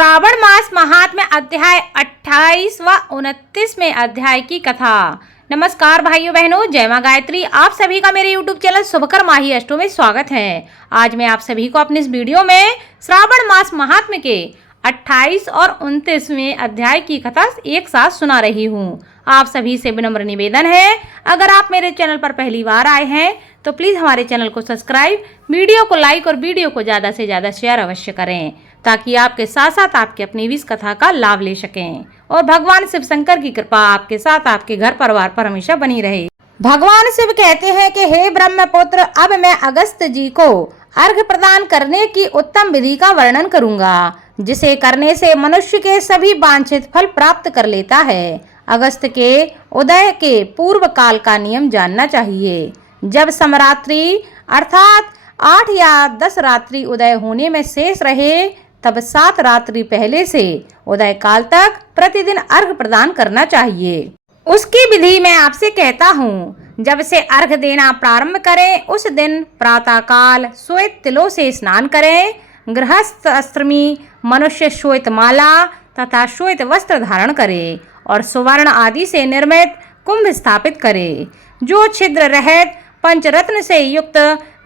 श्रावण मास महात्म्य अध्याय 28 व 29वें अध्याय की कथा। नमस्कार भाइयों बहनों, जय मां गायत्री। आप सभी का मेरे YouTube चैनल शुभकर माही अष्टों में स्वागत है। आज मैं आप सभी को अपने इस वीडियो में श्रावण मास महात्म्य के 28 और 29वें अध्याय की कथा एक साथ सुना रही हूँ। आप सभी से विनम्र निवेदन है, अगर आप मेरे चैनल पर पहली बार आए हैं तो प्लीज़ हमारे चैनल को सब्सक्राइब, वीडियो को लाइक और वीडियो को ज़्यादा से ज़्यादा शेयर अवश्य करें, ताकि आपके साथ साथ आपके अपनी भी इस कथा का लाभ ले सकें और भगवान शिव शंकर की कृपा आपके साथ आपके घर परिवार पर हमेशा बनी रहे। भगवान शिव कहते हैं कि हे ब्रह्मपुत्र, अब मैं अगस्त जी को अर्घ्य प्रदान करने की उत्तम विधि का वर्णन करूंगा, जिसे करने से मनुष्य के सभी वांछित फल प्राप्त कर लेता है। अगस्त के उदय के पूर्व काल का नियम जानना चाहिए। जब समरात्रि अर्थात 8 या 10 रात्रि उदय होने में शेष रहे, तब 7 रात्रि पहले से उदय काल तक प्रतिदिन अर्घ्य प्रदान करना चाहिए। उसकी विधि मैं आपसे कहता हूँ। जब से अर्घ्य देना प्रारंभ करें, उस दिन प्रातः काल श्वेत तिलों से स्नान करें। गृहस्थ अष्टमी मनुष्य श्वेत माला तथा श्वेत वस्त्र धारण करे और सुवर्ण आदि से निर्मित कुंभ स्थापित करे, जो छिद्र रहित पंचरत्न से युक्त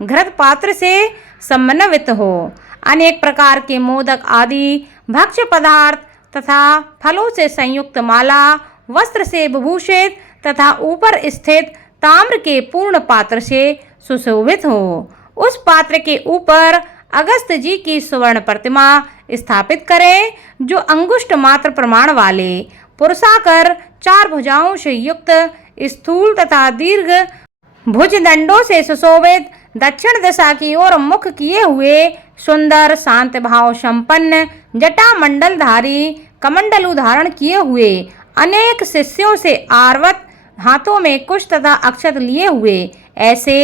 घृत पात्र से समन्वित हो। अनेक प्रकार के मोदक आदि भक्ष्य पदार्थ तथा फलों से संयुक्त माला वस्त्र से विभूषित तथा ऊपर स्थित ताम्र के पूर्ण पात्र से सुशोभित हो। उस पात्र के ऊपर अगस्त जी की सुवर्ण प्रतिमा स्थापित करें, जो अंगुष्ठ मात्र प्रमाण वाले पुरुषाकार 4 भुजाओं से युक्त स्थूल तथा दीर्घ भुजदंडों से सुशोभित दक्षिण दिशा की ओर मुख किए हुए सुंदर शांत भाव संपन्न जटा मंडलधारी कमंडलु धारण किए हुए अनेक शिष्यों से आर्वत हाथों में कुश तथा अक्षत लिए हुए ऐसे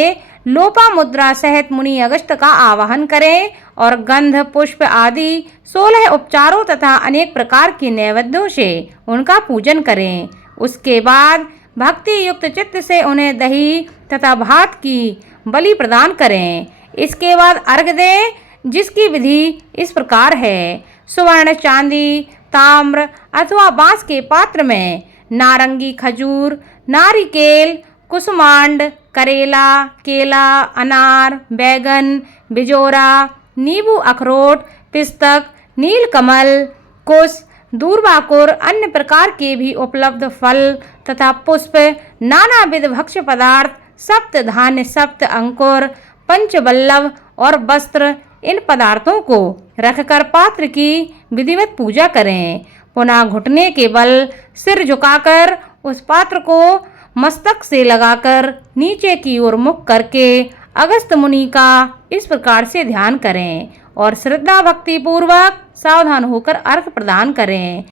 लोपा मुद्रा सहित मुनि अगस्त का आवाहन करें और गंध पुष्प आदि 16 उपचारों तथा अनेक प्रकार के नैवेद्यों से उनका पूजन करें। उसके बाद भक्ति युक्त चित्त से उन्हें दही तथा भात की बलि प्रदान करें। इसके बाद अर्घ्य दें, जिसकी विधि इस प्रकार है। सुवर्ण, चांदी, ताम्र अथवा बांस के पात्र में नारंगी, खजूर, नारिकेल, कुसुमांड, करेला, केला, अनार, बैगन, बिजोरा, नींबू, अखरोट, पिस्तक, नीलकमल, कुश, दूर्वाकुर, अन्य प्रकार के भी उपलब्ध फल तथा पुष्प, नानाविध भक्ष्य पदार्थ, सप्त धान्य, सप्त अंकुर, पंचबल्लभ और वस्त्र, इन पदार्थों को रखकर पात्र की विधिवत पूजा करें। पुनः घुटने के बल सिर झुकाकर उस पात्र को मस्तक से लगाकर नीचे की ओर मुख करके अगस्त मुनि का इस प्रकार से ध्यान करें और श्रद्धा भक्ति पूर्वक सावधान होकर अर्घ्य प्रदान करें।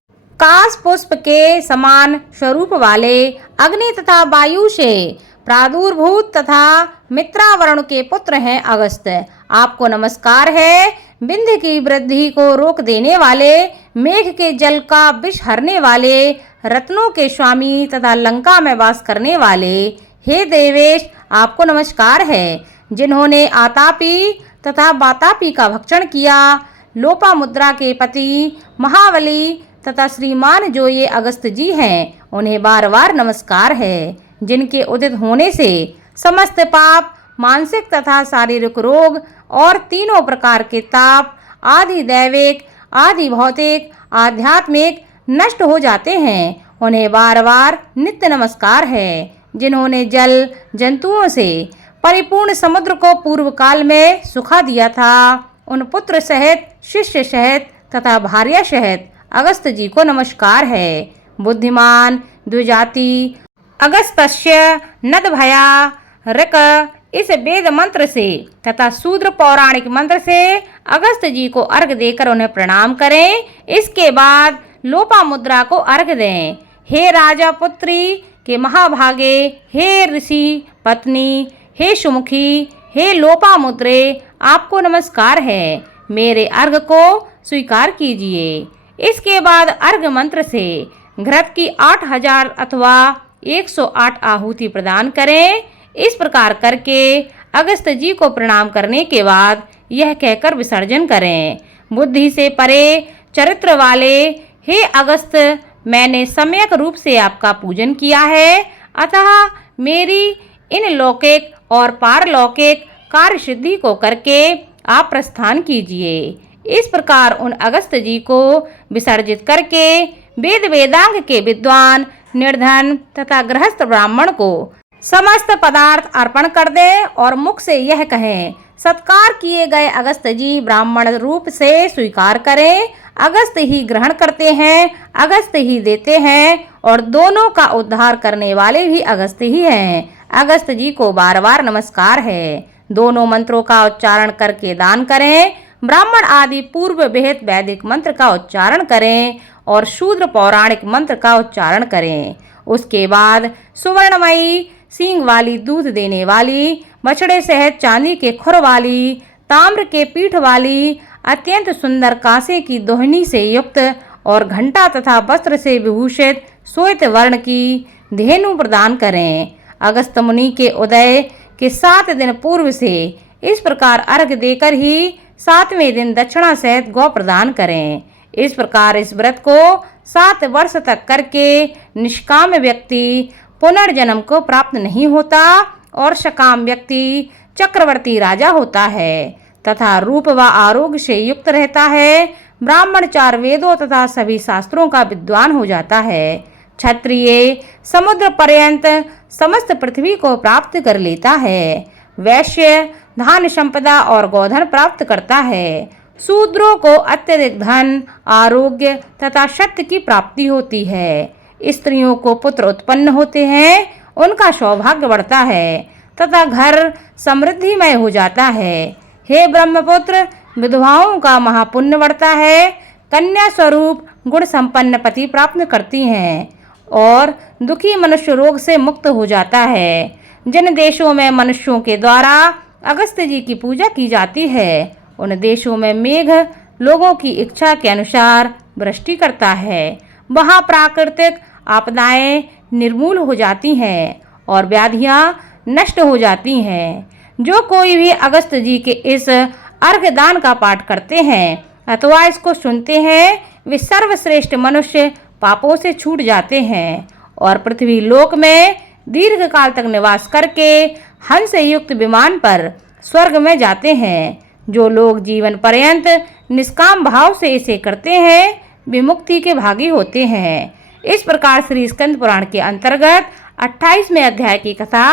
काश पुष्प के समान स्वरूप वाले अग्नि तथा वायु से प्रादुर्भूत तथा मित्रावरण के पुत्र हैं अगस्त। आपको नमस्कार है। विंध्य की वृद्धि को रोक देने वाले, मेघ के जल का विष हरने वाले, रत्नों के स्वामी तथा लंका में वास करने वाले हे देवेश, आपको नमस्कार है। जिन्होंने आतापी तथा वातापी का भक्षण किया, लोपा मुद्रा के पति महाबली तथा श्रीमान जो ये अगस्त जी हैं, उन्हें बार बार नमस्कार है। जिनके उदित होने से समस्त पाप, मानसिक तथा शारीरिक रोग और तीनों प्रकार के ताप आदि दैविक, आदि भौतिक, आध्यात्मिक नष्ट हो जाते हैं, उन्हें बार बार नित्य नमस्कार है। जिन्होंने जल जंतुओं से परिपूर्ण समुद्र को पूर्व काल में सुखा दिया था, उन पुत्र सहित, शिष्य सहित तथा भार्या सहित अगस्त जी को नमस्कार है। बुद्धिमान द्विजाति अगस्तस्य नदभया ऋक इस वेद मंत्र से तथा शूद्र पौराणिक मंत्र से अगस्त जी को अर्घ्य देकर उन्हें प्रणाम करें। इसके बाद लोपा मुद्रा को अर्घ्य दें। हे राजा पुत्री के महाभागे, हे ऋषि पत्नी, हे सुमुखी, हे लोपा मुद्रे, आपको नमस्कार है। मेरे अर्घ्य को स्वीकार कीजिए। इसके बाद अर्घ्य मंत्र से घृत की 8000 अथवा 108 आहुति प्रदान करें। इस प्रकार करके अगस्त जी को प्रणाम करने के बाद यह कहकर विसर्जन करें। बुद्धि से परे चरित्र वाले हे अगस्त, मैंने सम्यक रूप से आपका पूजन किया है, अतः मेरी इन लौकिक और पारलौकिक कार्य सिद्धि को करके आप प्रस्थान कीजिए। इस प्रकार उन अगस्त जी को विसर्जित करके वेद वेदांग के विद्वान, निर्धन तथा गृहस्थ ब्राह्मण को समस्त पदार्थ अर्पण कर दें और मुख से यह कहें, सत्कार किए गए अगस्त जी ब्राह्मण रूप से स्वीकार करें। अगस्त ही ग्रहण करते हैं, अगस्त ही देते हैं और दोनों का उद्धार करने वाले भी अगस्त ही हैं। अगस्त जी को बार बार नमस्कार है। दोनों मंत्रों का उच्चारण करके दान करें। ब्राह्मण आदि पूर्व विहित वैदिक मंत्र का उच्चारण करें और शूद्र पौराणिक मंत्र का उच्चारण करें। उसके बाद सुवर्णमयी सींग वाली, दूध देने वाली, बछड़े सहित चांदी के खुर वाली, ताम्र के पीठ वाली, अत्यंत सुंदर कांसे की दोहनी से युक्त और घंटा तथा वस्त्र से विभूषित श्वेत वर्ण की धेनु प्रदान करें। अगस्त मुनि के उदय के 7 दिन पूर्व से इस प्रकार अर्घ देकर ही 7वें दिन दक्षिणा सहित गौ प्रदान करें। इस प्रकार इस व्रत को 7 वर्ष तक करके निष्काम व्यक्ति पुनर्जन्म को प्राप्त नहीं होता और सकाम व्यक्ति चक्रवर्ती राजा होता है तथा रूप व आरोग्य से युक्त रहता है। ब्राह्मण 4 वेदों तथा सभी शास्त्रों का विद्वान हो जाता है। क्षत्रिय समुद्र पर्यंत समस्त पृथ्वी को प्राप्त कर लेता है। वैश्य धन संपदा और गोधन प्राप्त करता है। शूद्रों को अत्यधिक धन, आरोग्य तथा शक्ति की प्राप्ति होती है। स्त्रियों को पुत्र उत्पन्न होते हैं, उनका सौभाग्य बढ़ता है तथा घर समृद्धिमय हो जाता है। हे ब्रह्मपुत्र, विधवाओं का महापुण्य बढ़ता है। कन्या स्वरूप गुण संपन्न पति प्राप्त करती हैं और दुखी मनुष्य रोग से मुक्त हो जाता है। जिन देशों में मनुष्यों के द्वारा अगस्त जी की पूजा की जाती है, उन देशों में मेघ लोगों की इच्छा के अनुसार वृष्टि करता है। वहाँ प्राकृतिक आपदाएं निर्मूल हो जाती हैं और व्याधियाँ नष्ट हो जाती हैं। जो कोई भी अगस्त जी के इस अर्घ दान का पाठ करते हैं अथवा इसको सुनते हैं, वे सर्वश्रेष्ठ मनुष्य पापों से छूट जाते हैं और पृथ्वी लोक में दीर्घ काल तक निवास करके हंस युक्त विमान पर स्वर्ग में जाते हैं। जो लोग जीवन पर्यंत निष्काम भाव से इसे करते हैं, वे मुक्ति के भागी होते हैं। इस प्रकार श्री स्कंद पुराण के अंतर्गत 28वें अध्याय की कथा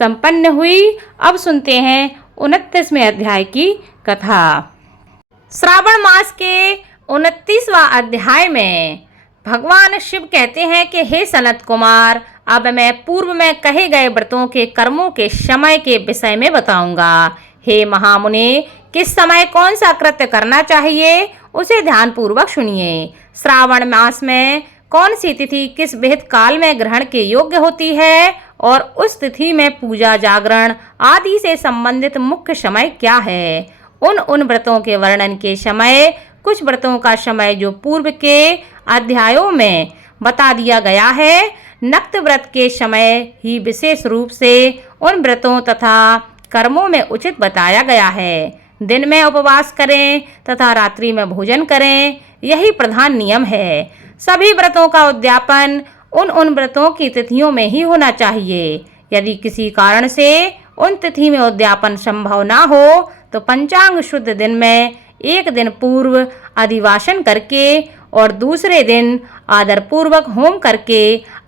संपन्न हुई। अब सुनते हैं 29वें अध्याय की कथा। श्रावण मास के 29वां अध्याय में भगवान शिव कहते हैं कि हे सनत कुमार, अब मैं पूर्व में कहे गए व्रतों के कर्मों के समय के विषय में बताऊंगा। हे महामुनि, किस समय कौन सा कृत्य करना चाहिए उसे ध्यान पूर्वक सुनिए। श्रावण मास में कौन सी तिथि किस विहित काल में ग्रहण के योग्य होती है और उस तिथि में पूजा, जागरण आदि से संबंधित मुख्य समय क्या है। उन व्रतों के वर्णन के समय कुछ व्रतों का समय जो पूर्व के अध्यायों में बता दिया गया है। नक्त व्रत के समय ही विशेष रूप से उन व्रतों तथा कर्मों में उचित बताया गया है। दिन में उपवास करें तथा रात्रि में भोजन करें, यही प्रधान नियम है। सभी व्रतों का उद्यापन उन व्रतों की तिथियों में ही होना चाहिए। यदि किसी कारण से उन तिथि में उद्यापन संभव ना हो तो पंचांग शुद्ध दिन में एक दिन पूर्व अधिवासन करके और दूसरे दिन आदर पूर्वक होम करके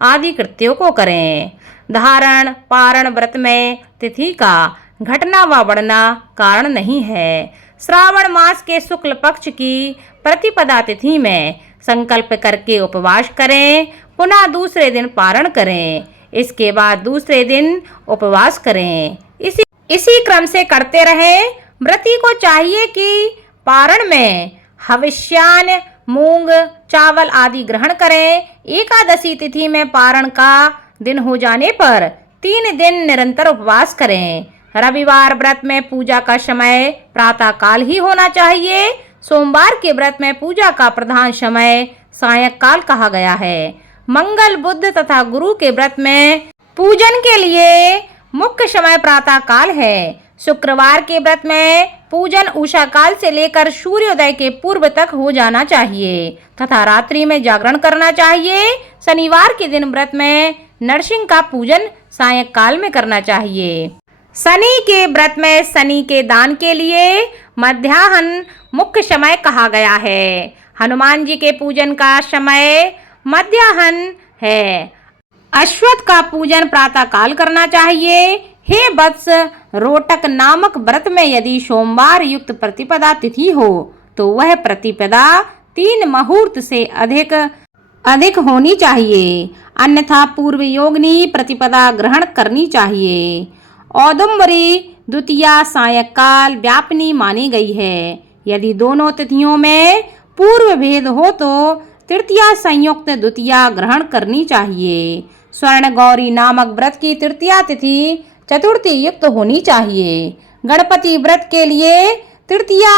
आदि कृत्यों को करें। धारण पारण व्रत में तिथि का घटना व बढ़ना कारण नहीं है। श्रावण मास के शुक्ल पक्ष की प्रतिपदा तिथि में संकल्प करके उपवास करें, पुनः दूसरे दिन पारण करें, इसके बाद दूसरे दिन उपवास करें। इसी क्रम से करते रहें। व्रती को चाहिए कि पारण में हविष्यान्न, मूंग, चावल आदि ग्रहण करें। एकादशी तिथि में पारण का दिन हो जाने पर 3 दिन निरंतर उपवास करें। रविवार व्रत में पूजा का समय प्रातः काल ही होना चाहिए। सोमवार के व्रत में पूजा का प्रधान समय सायंकाल कहा गया है। मंगल, बुध तथा गुरु के व्रत में पूजन के लिए मुख्य समय प्रातः काल है। शुक्रवार के व्रत में पूजन उषा काल से लेकर सूर्योदय के पूर्व तक हो जाना चाहिए तथा रात्रि में जागरण करना चाहिए। शनिवार के दिन व्रत में नरसिंह का पूजन सायंकाल में करना चाहिए। शनि के व्रत में शनि के दान के लिए मध्याह्न मुख्य समय कहा गया है। हनुमान जी के पूजन का समय मध्याह्न है। अश्वत्थ का पूजन प्रातः काल करना चाहिए। हे वत्स, रोटक नामक व्रत में यदि सोमवार युक्त प्रतिपदा तिथि हो तो वह प्रतिपदा 3 मुहूर्त से अधिक होनी चाहिए, अन्यथा पूर्व योगिनी प्रतिपदा ग्रहण करनी चाहिए। औदुम्बरी द्वितीया सायंकाल व्यापिनी मानी गई है। यदि दोनों तिथियों में पूर्व भेद हो तो तृतीया संयुक्त द्वितीया ग्रहण करनी चाहिए। स्वर्ण गौरी नामक व्रत की तृतीया तिथि चतुर्थी युक्त होनी चाहिए। गणपति व्रत के लिए तृतीया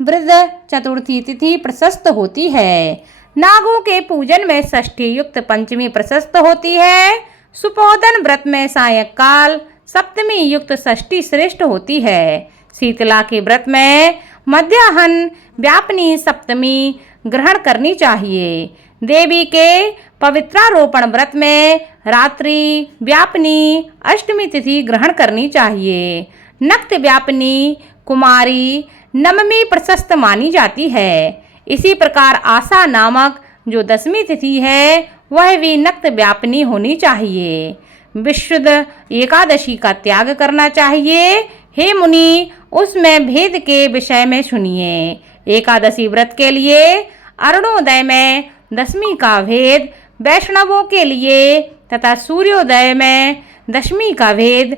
वृद्ध चतुर्थी तिथि प्रशस्त होती है। नागों के पूजन में षष्ठी युक्त पंचमी प्रशस्त होती है। सुपोधन व्रत में सायंकाल सप्तमी युक्त षष्ठी श्रेष्ठ होती है। शीतला के व्रत में मध्याह्न व्यापिनी सप्तमी ग्रहण करनी चाहिए। देवी के पवित्रारोपण व्रत में रात्रि व्यापिनी अष्टमी तिथि ग्रहण करनी चाहिए। नक्त व्यापिनी कुमारी नवमी प्रशस्त मानी जाती है। इसी प्रकार आशा नामक जो 10वीं तिथि है वह भी नक्त व्यापिनी होनी चाहिए। विशुद्ध एकादशी का त्याग करना चाहिए। हे मुनि, उसमें भेद के विषय में सुनिए। एकादशी व्रत के लिए अरुणोदय में 10वीं का भेद, वैष्णवों के लिए तथा सूर्योदय में 10वीं का भेद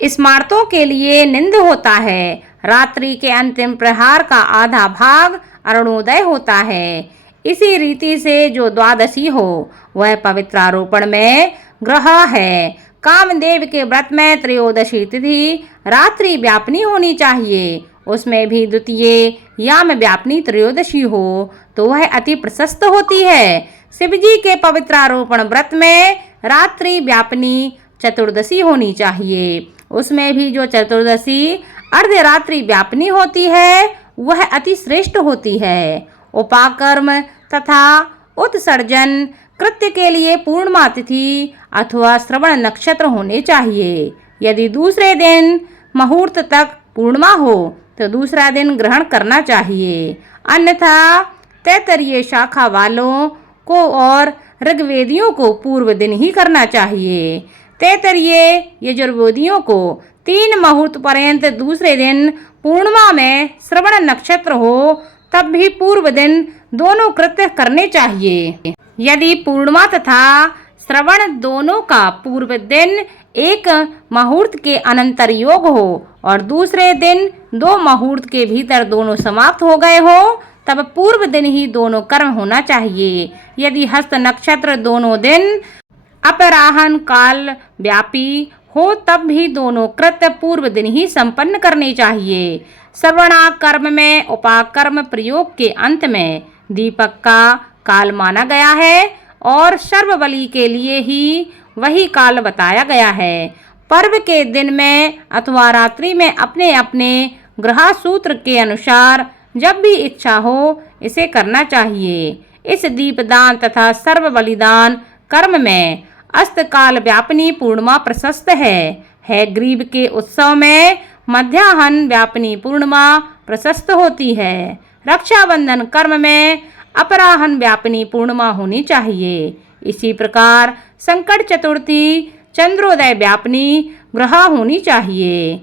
स्मार्तों के लिए निंद होता है। रात्रि के अंतिम प्रहार का आधा भाग अरुणोदय होता है। इसी रीति से जो द्वादशी हो वह पवित्रारोपण में ग्रह है। कामदेव के व्रत में त्रयोदशी तिथि रात्रि व्यापिनी होनी चाहिए। उसमें भी द्वितीय याम व्यापिनी त्रयोदशी हो तो वह अति प्रशस्त होती है। शिवजी के पवित्रारोपण व्रत में रात्रि व्यापिनी चतुर्दशी होनी चाहिए। उसमें भी जो चतुर्दशी अर्धरात्रि व्यापिनी होती है वह अति श्रेष्ठ होती है। उपाकर्म तथा उत्सर्जन कृत्य के लिए पूर्णिमा तिथि अथवा श्रवण नक्षत्र होने चाहिए। यदि दूसरे दिन मुहूर्त तक पूर्णिमा हो तो दूसरा दिन ग्रहण करना चाहिए, अन्यथा तैतरीय शाखा वालों को और ऋग्वेदियों को पूर्व दिन ही करना चाहिए। तैतरीय यजुर्वेदियों को 3 मुहूर्त पर्यंत दूसरे दिन पूर्णिमा में श्रवण नक्षत्र हो तब भी पूर्व दिन दोनों कृत्य करने चाहिए। यदि पूर्णिमा तथा श्रवण दोनों का पूर्व दिन एक मुहूर्त के अनंतर योग हो और दूसरे दिन 2 मुहूर्त के भीतर दोनों समाप्त हो गए हो तब पूर्व दिन ही दोनों कर्म होना चाहिए। यदि हस्त नक्षत्र दोनों दिन अपराह्न काल व्यापी हो तब भी दोनों कृत्य पूर्व दिन ही संपन्न करने चाहिए। श्रवणाकर्म में उपाकर्म प्रयोग के अंत में दीपक का काल माना गया है और सर्वबलि के लिए ही वही काल बताया गया है। पर्व के दिन में अथवा रात्रि में अपने अपने ग्रह सूत्र के अनुसार जब भी इच्छा हो इसे करना चाहिए। इस दीपदान तथा सर्व बलिदान कर्म में अस्तकाल व्यापिनी पूर्णिमा प्रशस्त है। ग्रीब के उत्सव में मध्याह्न व्यापिनी पूर्णिमा प्रशस्त होती है। रक्षाबंधन कर्म में अपराह्न व्यापिनी पूर्णिमा होनी चाहिए। इसी प्रकार संकट चतुर्थी चंद्रोदय व्यापिनी ग्रह होनी चाहिए।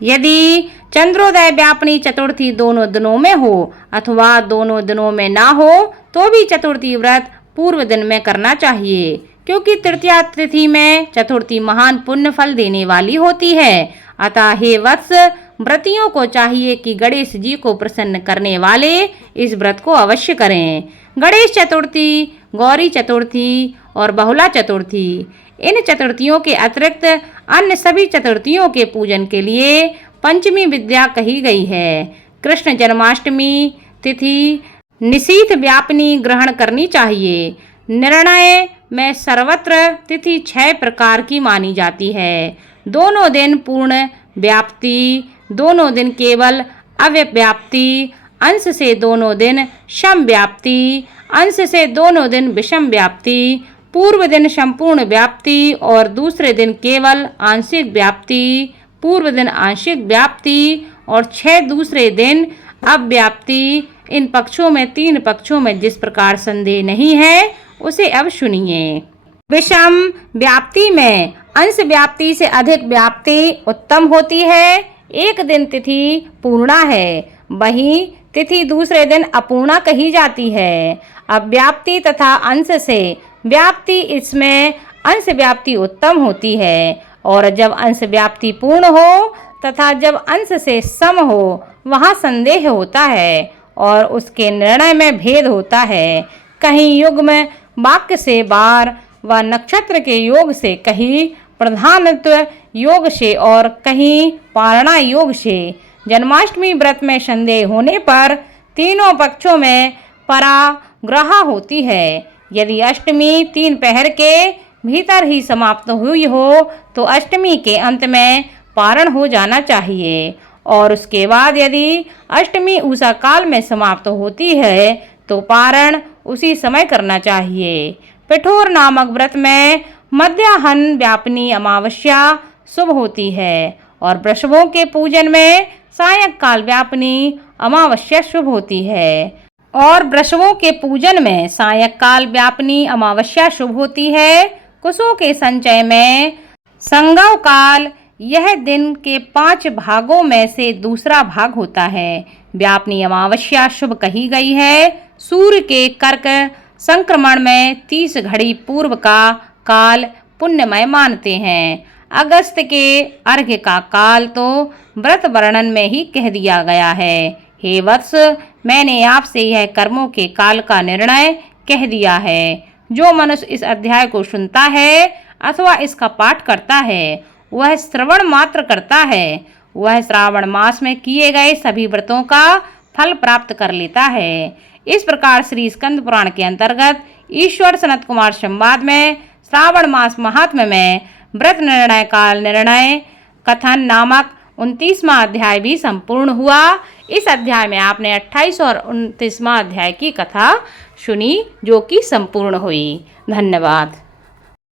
यदि चंद्रोदय व्यापिनी चतुर्थी दोनों दिनों में हो अथवा दोनों दिनों में ना हो तो भी चतुर्थी व्रत पूर्व दिन में करना चाहिए, क्योंकि तृतीया तिथि में चतुर्थी महान पुण्य फल देने वाली होती है। अतः हे वत्स, व्रतियों को चाहिए कि गणेश जी को प्रसन्न करने वाले इस व्रत को अवश्य करें। गणेश चतुर्थी, गौरी चतुर्थी और बहुला चतुर्थी, इन चतुर्थियों के अतिरिक्त अन्य सभी चतुर्थियों के पूजन के लिए पंचमी विद्या कही गई है। कृष्ण जन्माष्टमी तिथि निशीथ व्यापिनी ग्रहण करनी चाहिए। निर्णय में सर्वत्र तिथि 6 प्रकार की मानी जाती है। दोनों दिन पूर्ण व्याप्ति, दोनों दिन केवल अव्याप्ति, अंश से दोनों दिन सम व्याप्ति, अंश से दोनों दिन विषम व्याप्ति, पूर्व दिन संपूर्ण व्याप्ति और दूसरे दिन केवल आंशिक व्याप्ति, पूर्व दिन आंशिक व्याप्ति और 6 दूसरे दिन अव्याप्ति। इन पक्षों में 3 पक्षों में जिस प्रकार संदेह नहीं है उसे अब सुनिए। विषम व्याप्ति में अंश व्याप्ति से अधिक व्याप्ति उत्तम होती है। एक दिन तिथि पूर्णा है, वहीं तिथि दूसरे दिन अपूर्णा कही जाती है। अब व्याप्ति तथा अंश से व्याप्ति, इसमें अंश व्याप्ति उत्तम होती है। और जब अंश व्याप्ति पूर्ण हो तथा जब अंश से सम हो वहाँ संदेह होता है और उसके निर्णय में भेद होता है। कहीं युग्म वाक्य से वार व नक्षत्र के योग से, कहीं प्रधानत्व योग से और कहीं पारणा योग से। जन्माष्टमी व्रत में संदेह होने पर तीनों पक्षों में पराग्रह होती है। यदि अष्टमी 3 पहर के भीतर ही समाप्त हुई हो तो अष्टमी के अंत में पारण हो जाना चाहिए और उसके बाद यदि अष्टमी उषा काल में समाप्त होती है तो पारण उसी समय करना चाहिए। पिठोर नामक व्रत में मध्याह्न व्यापिनी अमावस्या शुभ होती है और वृषभों के पूजन में सायंकाल व्यापिनी अमावस्या शुभ होती है। और वृषभों के पूजन में सायंकाल व्यापिनी अमावस्या शुभ होती है। कुशों के संचय में संगव काल, यह दिन के 5 भागों में से दूसरा भाग होता है। व्यापिनी अमावस्या शुभ कही गई है। सूर्य के कर्क संक्रमण में 30 घड़ी पूर्व का काल पुण्यमय मानते हैं। अगस्त के अर्घ्य का काल तो व्रत वर्णन में ही कह दिया गया है। हे वत्स, मैंने आपसे यह कर्मों के काल का निर्णय कह दिया है। जो मनुष्य इस अध्याय को सुनता है अथवा इसका पाठ करता है वह श्रवण मात्र करता है, वह श्रावण मास में किए गए सभी व्रतों का फल प्राप्त कर लेता है। इस प्रकार श्री स्कंद पुराण के अंतर्गत ईश्वर सनत कुमार संवाद में श्रावण मास महात्म्य में व्रत निर्णय काल निर्णय कथन नामक 29वां अध्याय भी संपूर्ण हुआ। इस अध्याय में आपने 28 और 29वां अध्याय की कथा सुनी जो कि संपूर्ण हुई। धन्यवाद।